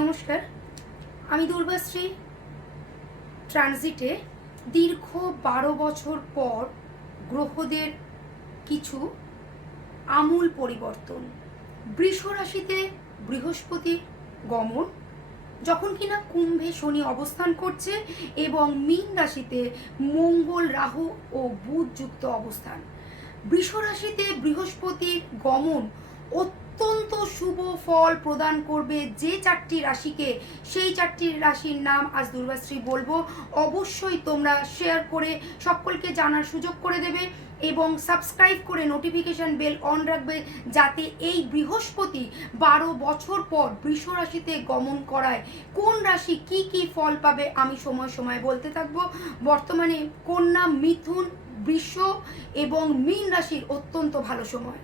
নমস্কার, আমি দুর্বাশ্রী। ট্রানজিটে দীর্ঘ 12 বছর পর গ্রহদের কিছু আমূল পরিবর্তন। বৃষ রাশিতে বৃহস্পতির গমন, যখন কিনা কুম্ভে শনি অবস্থান করছে, এবং মীন রাশিতে মঙ্গল, রাহু ও বুধ যুক্ত অবস্থান। বৃষ রাশিতে বৃহস্পতির গমন অত্যন্ত শুভ ফল প্রদান করবে যে 4টি রাশিকে। সেই 4টি রাশির নাম আজ দুর্বাশ্রী বলবো। অবশ্যই তোমরা শেয়ার করে সকলকে জানার সুযোগ করে দেবে এবং সাবস্ক্রাইব করে নোটিফিকেশন বেল অন রাখবে, যাতে এই বৃহস্পতি 12 বছর পর বৃষ রাশিতে গমন করায় কোন রাশি কি কি ফল পাবে আমি সময় সময় বলতে থাকবো। বর্তমানে কন্যা, মিথুন, বৃষ এবং মীন রাশির অত্যন্ত ভালো সময়।